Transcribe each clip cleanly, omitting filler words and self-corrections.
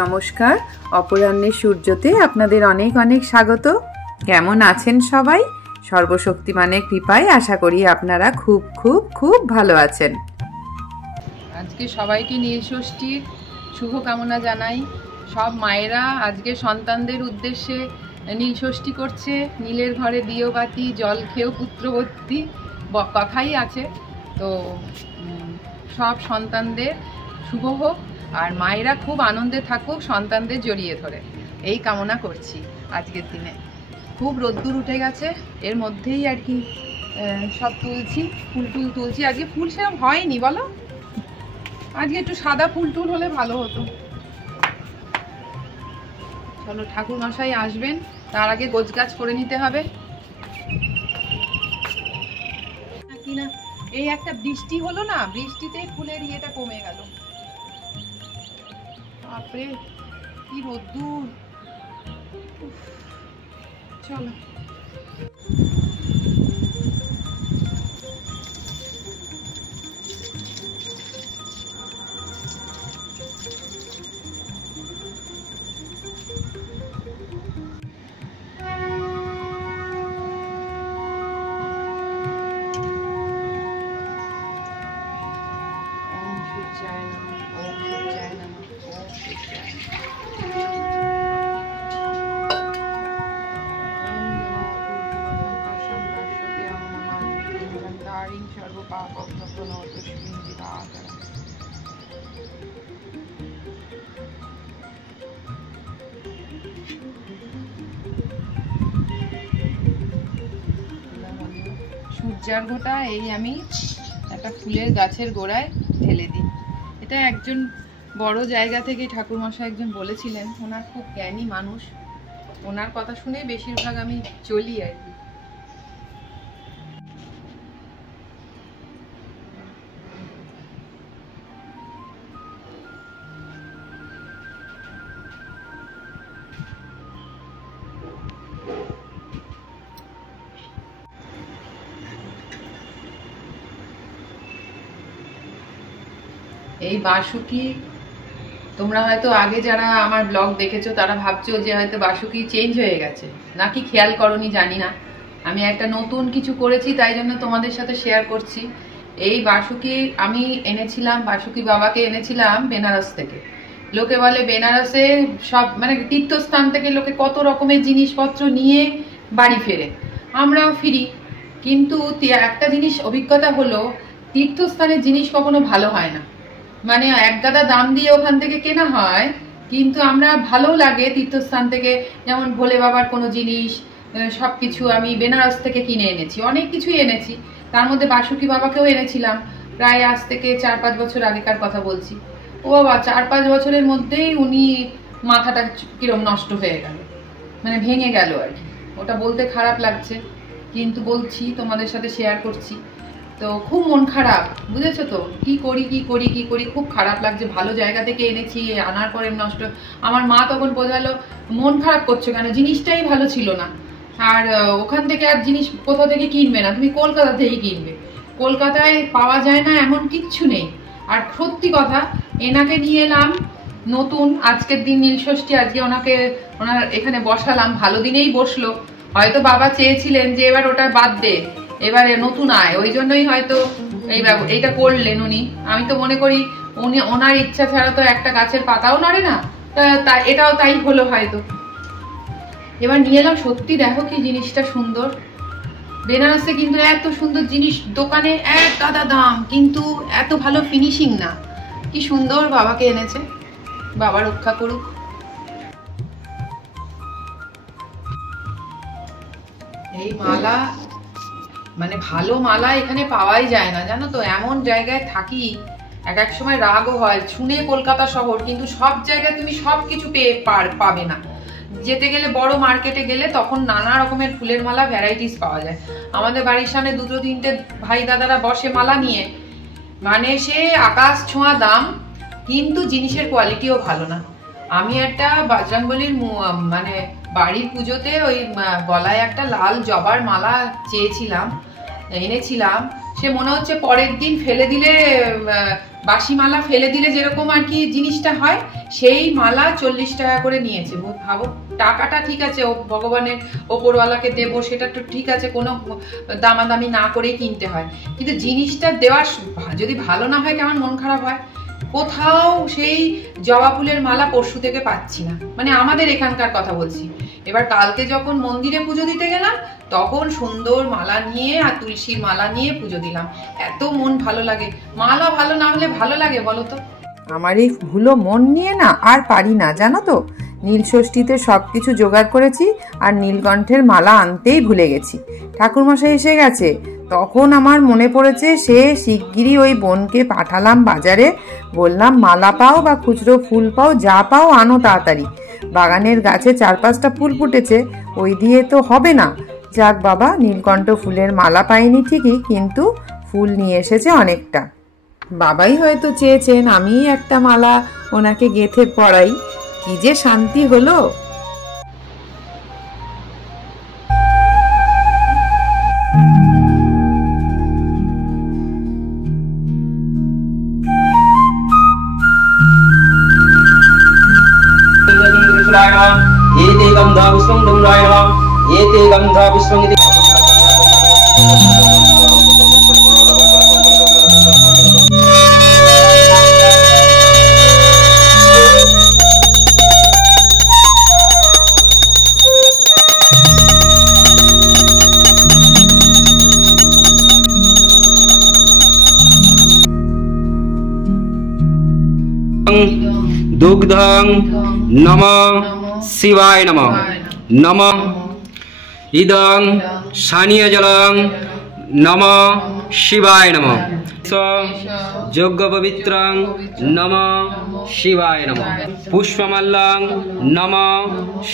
নমস্কার, অপরাহ্নের সূর্যতে আপনাদের অনেক অনেক স্বাগত। কেমন আছেন সবাই? সর্বশক্তিমানের কৃপায় আশা করি আপনারা খুব খুব খুব ভালো আছেন। আজকে সবাইকে নীলষষ্ঠীর শুভকামনা জানাই। সব মায়েরা আজকে সন্তানদের উদ্দেশ্যে নীলষষ্ঠী করছে। নীলের ঘরে দিও বাতি, জল খেয়েও পুত্রবতী কথাই আছে। তো সব সন্তানদের শুভ হোক, আর মায়েরা খুব আনন্দে থাকুক সন্তানদের জড়িয়ে ধরে, এই কামনা করছি। আজকের দিনে খুব রোদ্দুর উঠে গেছে, এর মধ্যেই আর কি সব তুলছি, ফুল তুলছি। আজকে ফুল সেরকম হয়নি, বলো? আজকে একটু সাদা ফুল হলে ভালো হতো। চলো, ঠাকুর মশাই আসবেন, তার আগে গোছগাছ করে নিতে হবে। কিনা এই একটা বৃষ্টি হলো না, বৃষ্টিতেই ফুলের ইয়েটা কমে গেল। বাপরে কি রোদ্দুর! চলো, সূর্যার্ঘটা এই আমি একটা ফুলের গাছের গোড়ায় ঢেলে দিই। এটা একজন বড় জায়গা থেকে ঠাকুরমশাই একজন বলেছিলেন, ওনার খুব জ্ঞানী মানুষ, ওনার কথা শুনে বেশিরভাগ আমি চলি আর কি। এই বাসুকি, তোমরা হয়তো আগে যারা আমার ব্লগ দেখেছো তারা ভাবছো যে হয়তো বাসুকি চেঞ্জ হয়ে গেছে, নাকি খেয়াল করনি জানি না। আমি একটা নতুন কিছু করেছি, তাই জন্য তোমাদের সাথে শেয়ার করছি। এই বাসুকি আমি এনেছিলাম, বাসুকি বাবাকে এনেছিলাম বেনারস থেকে। লোকে বলে বেনারসে সব মানে তীর্থস্থান থেকে লোকে কত রকমের জিনিসপত্র নিয়ে বাড়ি ফেরে, আমরাও ফিরি, কিন্তু একটা জিনিস অভিজ্ঞতা হলো, তীর্থস্থানের জিনিস কখনো ভালো হয় না। মানে এক গাদা দাম দিয়ে ওখান থেকে কেনা হয়, কিন্তু আমরা ভালো লাগে তীর্থস্থান থেকে, যেমন ভোলে বাবার কোনো জিনিস সবকিছু আমি বেনারস থেকে কিনে এনেছি, অনেক কিছুই এনেছি। তার মধ্যে বাসুকি বাবাকেও এনেছিলাম, প্রায় আজ থেকে 4-5 বছর আগেকার কথা বলছি। ও বাবা, 4-5 বছরের মধ্যেই উনি মাথাটা কিরম নষ্ট হয়ে গেল, মানে ভেঙে গেল আর কি। ওটা বলতে খারাপ লাগছে, কিন্তু বলছি, তোমাদের সাথে শেয়ার করছি। তো খুব মন খারাপ, বুঝেছো তো? কি করি খুব খারাপ লাগছে। ভালো জায়গা থেকে এনেছি, আনার পরে নষ্ট। আমার মা তখন বোঝালো মন খারাপ করছো কেন, জিনিসটাই ভালো ছিল না। আর ওখান থেকে আর জিনিস কোথা থেকে কিনবে না, তুমি কলকাতা থেকেই কিনবে। কলকাতায় পাওয়া যায় না এমন কিচ্ছু নেই। আর সত্যি কথা, এনাকে নিয়ে এলাম নতুন, আজকের দিন নীলষষ্ঠী, আজকে ওনার এখানে বসালাম, ভালো দিনেই বসলো। হয়তো বাবা চেয়েছিলেন যে এবার ওটা বাদ দে, এবারে নতুন আয়, ওই জন্যই হয়তো এইটা করলেন উনি। আমি তো মনে করি ওনার ইচ্ছা ছাড়া তো একটা গাছের পাতাও নড়ে না, এটাও তাই হলো হয়তো। এবার নিয়ে এলাম, সত্যি দেখো কি জিনিসটা সুন্দর। বেনারসে কিন্তু এত সুন্দর জিনিস, দোকানে এক গাদা দাম, কিন্তু এত ভালো ফিনিশিং না। কি সুন্দর বাবাকে এনেছে, বাবা রক্ষা করুক। এই মালা, মানে ভালো মালা এখানে পাওয়াই যায় না, জানো তো। এমন জায়গায় থাকি, এক সময় রাগও হয়, শুনে কলকাতা শহর, কিন্তু সব জায়গায় তুমি সবকিছু পাবে না। যেতে গেলে বড় মার্কেটে গেলে তখন নানা রকমের ফুলের মালা ভ্যারাইটিস পাওয়া যায়। আমাদের বাড়ির সামনে 2-3টে ভাই দাদারা বসে মালা নিয়ে, মানে সে আকাশ ছোঁয়া দাম, কিন্তু জিনিসের কোয়ালিটিও ভালো না। আমি একটা বজরংবলীর মানে বাড়ির পুজোতে ওই গলায় একটা লাল জবার মালা চেয়েছিলাম, এনেছিলাম। সে মনে হচ্ছে পরের দিন ফেলে দিলে, বাসি মালা ফেলে দিলে যেরকম আর কি জিনিসটা হয়, সেই মালা 40 টাকা করে নিয়েছে। ভাবো, টাকাটা ঠিক আছে, ভগবানের ওপরওয়ালাকে দেবো, সেটা তো ঠিক আছে, কোনো দামাদামি না করেই কিনতে হয়, কিন্তু জিনিসটা দেওয়ার যদি ভালো না হয় কেমন মন খারাপ হয়। কোথাও সেই জবা ফুলের মালা পরশু থেকে পাচ্ছি না, মানে আমাদের এখানকার কথা বলছি। এবার কালকে যখন মন্দিরে পুজো দিতে গেলাম, তখন সুন্দর মালা নিয়ে আর তুলসীর মালা নিয়ে পুজো দিলাম। এত মন ভালো লাগে। মালা ভালো না হলে ভালো লাগে বলো তো? আমার এই ভুলো মন নিয়ে না আর পারি না, জানো তো। নীলষষ্ঠীতে সবকিছু জোগাড় করেছি আর নীলকণ্ঠের মালা আনতেই ভুলে গেছি। ঠাকুরমশাই এসে গেছে, তখন আমার মনে পড়েছে সে শিগগিরই ওই বোনকে পাঠালাম বাজারে, বললাম মালা পাও বা খুচরো ফুল পাও, যা পাও আনো তাড়াতাড়ি। বাগানের গাছে 4-5টা ফুল ফুটেছে, ওই দিয়ে তো হবে না। যাক বাবা, নীলকণ্ঠ ফুলের মালা পাইনি ঠিকই, কিন্তু ফুল নিয়ে এসেছে অনেকটা। বাবাই হয়তো চেয়েছেন আমি একটা মালা ওনাকে গেঁথে পরাই, কি যে শান্তি হলো। एते गन्धा विश्वं धूम्राय नमः एते गन्धा विश्वं इति दुग्धं नमः शिवाय नमः नमः इदं शानीयजलं नमः शिवाय नमः यज्ञपवित्रं नमः शिवाय नमः पुष्पमाल्यं नमः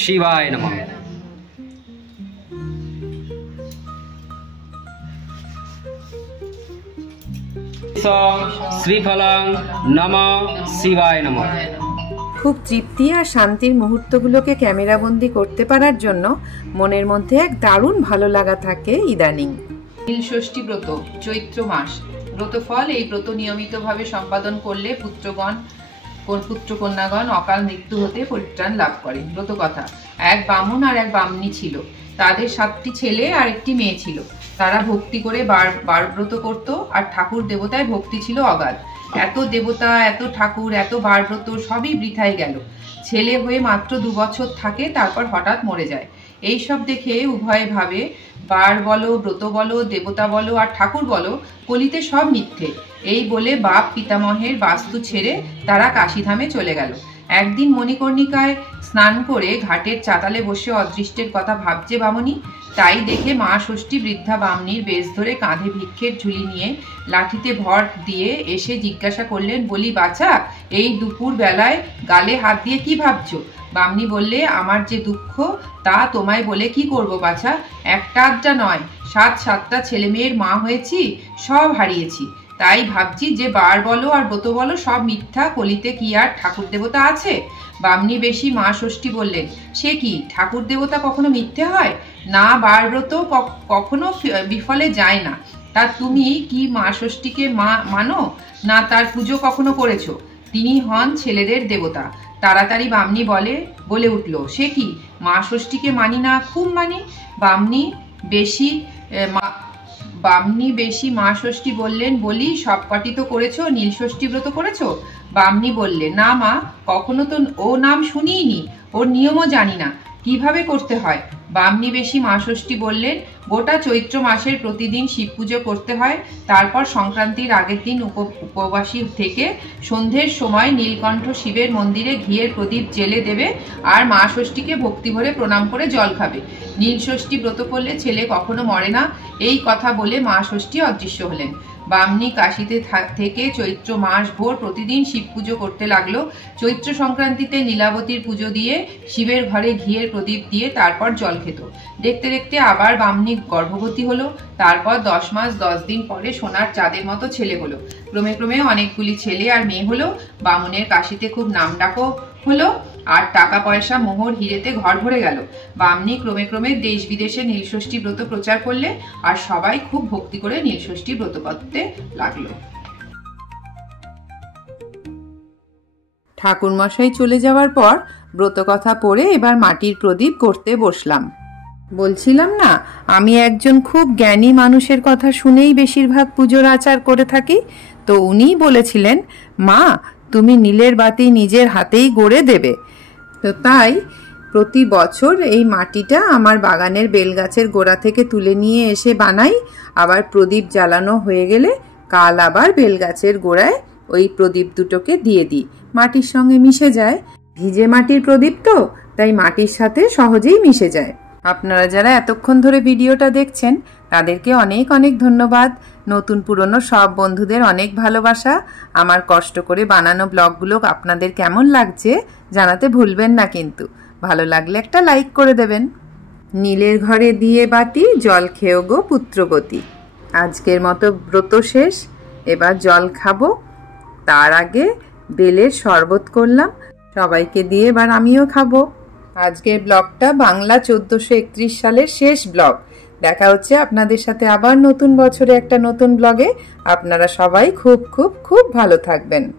शिवाय नमः श्रीफलं नमः शिवाय नमः। খুব তৃপ্তি আর শান্তির মুহূর্তগুলোকে ক্যামেরাবন্দি করতে পারার জন্য মনের মধ্যে এক দারুণ ভালো লাগা থাকে ইদানিং। নীলষষ্ঠী ব্রত, চৈত্র মাস। ব্রতফল: এই ব্রত নিয়মিতভাবে সম্পাদন করলে পুত্রকন্যাগণ অকাল মৃত্যু হতে পরিত্রাণ লাভ করে। ব্রতকথা: এক বামুন আর এক বামনী ছিল, তাদের 7টি ছেলে আর একটি মেয়ে ছিল। তারা ভক্তি করে বারব্রত করত, আর ঠাকুর দেবতায় ভক্তি ছিল অগাধ। এত দেবতা, এত ঠাকুর, এত বারব্রত সবই বৃথায় গেল। ছেলে হয়ে মাত্র 2 বছর থাকে, তারপর হঠাৎ মরে যায়। এই সব দেখে উভয়ে ভাবে, বার বলো, ব্রত বলো, দেবতা বলো আর ঠাকুর বলো, কলিতে সব মিথ্যে। এই বলে বাপ পিতামহের বাস্তু ছেড়ে তারা কাশীধামে চলে গেল। একদিন মণিকর্ণিকায় স্নান করে ঘাটের চাতালে বসে অদৃষ্টের কথা ভাবছে বামনী। তাই দেখে মা ষষ্ঠী বৃদ্ধা বামনীর বেশ ধরে কাঁধে ভিক্ষের ঝুলি নিয়ে লাঠিতে ভর দিয়ে এসে জিজ্ঞাসা করলেন, বলি বাছা, এই দুপুর বেলায় গালে হাত দিয়ে কি ভাবছো? বামনী বললে, আমার যে দুঃখ তা তোমায় বলে কি করব বাছা, একটা আধটা নয়, 7-7টা ছেলে মেয়ের মা হয়েছি, সব হারিয়েছি। তাই ভাবছি যে বার বলো আর ব্রত বলো সব মিথ্যা, কলিতে কি আর ঠাকুর দেবতা আছে? বামনী বেশি মা ষষ্ঠী বললেন, সে কি, ঠাকুর দেবতা কখনো মিথ্যে হয় না? বার ব্রত কখনো বিফলে যায় না। তা তুমি কি মা ষষ্ঠীকে মানো না? তার পুজো কখনো করেছো? তিনি হন ছেলেদের দেবতা। তাড়াতাড়ি বামনী বলে উঠল, সে কি, মা ষষ্ঠীকে মানি না? খুব মানি। বামনী বেশি মা ষষ্ঠী বললেন, বলি সবকটি তো করেছো, নীলষষ্ঠী ব্রত করেছো? বামনী বললে, না মা, কখনো তো ও নাম শুনিনি, ওর নিয়মও জানি না, কিভাবে করতে হয়। বামনী বেশি মা ষষ্ঠী বললেন, গোটা চৈত্র মাসের প্রতিদিন শিব পুজো করতে হয়, তারপর সংক্রান্তির আগের দিন উপবাসী থেকে সন্ধ্যের সময় নীলকণ্ঠ শিবের মন্দিরে ঘিয়ের প্রদীপ জেলে দেবে আর মা ষষ্ঠীকে ভক্তি ভরে প্রণাম করে জল খাবে। নীলষষ্ঠী ব্রত করলে ছেলে কখনো মরে না। এই কথা বলে মা ষষ্ঠী অদৃশ্য হলেন। বামনী কাশীতে থেকে চৈত্র মাস ভোর প্রতিদিন শিব পুজো করতে লাগলো। চৈত্র সংক্রান্তিতে লীলাবতীর পুজো দিয়ে শিবের ঘরে ঘিয়ের প্রদীপ দিয়ে তারপর জল খেত। দেখতে দেখতে আবার বামনী গর্ভবতী হলো। তারপর 10 মাস 10 দিন পরে সোনার চাঁদের মতো ছেলে হলো। ক্রমে ক্রমে অনেকগুলি ছেলে আর মেয়ে হলো। বামুনের কাশীতে খুব নামডাকও হলো। আর টাকা পয়সা মোহর হিরেতে ঘর ভরে গেল। বামনি ক্রমে ক্রমে দেশ বিদেশে নীলষষ্ঠী ব্রত প্রচার করলে আর সবাই খুব ভক্তি করে নীলষষ্ঠী ব্রত করতে লাগলো। ঠাকুরমশাই চলে যাওয়ার পর ব্রত কথা পড়ে এবার মাটির প্রদীপ করতে বসলাম। বলছিলাম না, আমি একজন খুব জ্ঞানী মানুষের কথা শুনেই বেশিরভাগ পুজোর আচার করে থাকি। তো উনিই বলেছিলেন, মা তুমি নীলের বাতি নিজের হাতেই গড়ে দেবে। তো তাই প্রতি বছর এই মাটিটা আমার বাগানের বেলগাছের গোড়া থেকে তুলে নিয়ে এসে বানাই। আবার প্রদীপ জ্বালানো হয়ে গেলে কাল আবার বেলগাছের গোড়ায় ওই প্রদীপ দুটোকে দিয়ে দিই, মাটির সঙ্গে মিশে যায়। ভিজে মাটির প্রদীপ তো, তাই মাটির সাথে সহজেই মিশে যায়। আপনারা যারা এতক্ষণ ধরে ভিডিওটা দেখছেন তাদেরকে অনেক অনেক ধন্যবাদ। নতুন পুরনো সব বন্ধুদের অনেক ভালোবাসা। আমার কষ্ট করে বানানো ব্লগগুলো আপনাদের কেমন লাগছে জানাতে ভুলবেন না কিন্তু। ভালো লাগলে একটা লাইক করে দেবেন। নীলের ঘরে দিয়ে বাতি, জল খেও গো পুত্রবতী। আজকের মতো ব্রত শেষ, এবার জল খাবো। তার আগে বেলের শরবত করলাম, সবাইকে দিয়ে এবার আমিও খাবো। আজকের ব্লগটা বাংলা 1431 সালের শেষ ব্লগ। দেখা হচ্ছে আপনাদের সাথে আবার নতুন বছরে একটা নতুন ব্লগে। আপনারা সবাই খুব খুব খুব ভালো থাকবেন।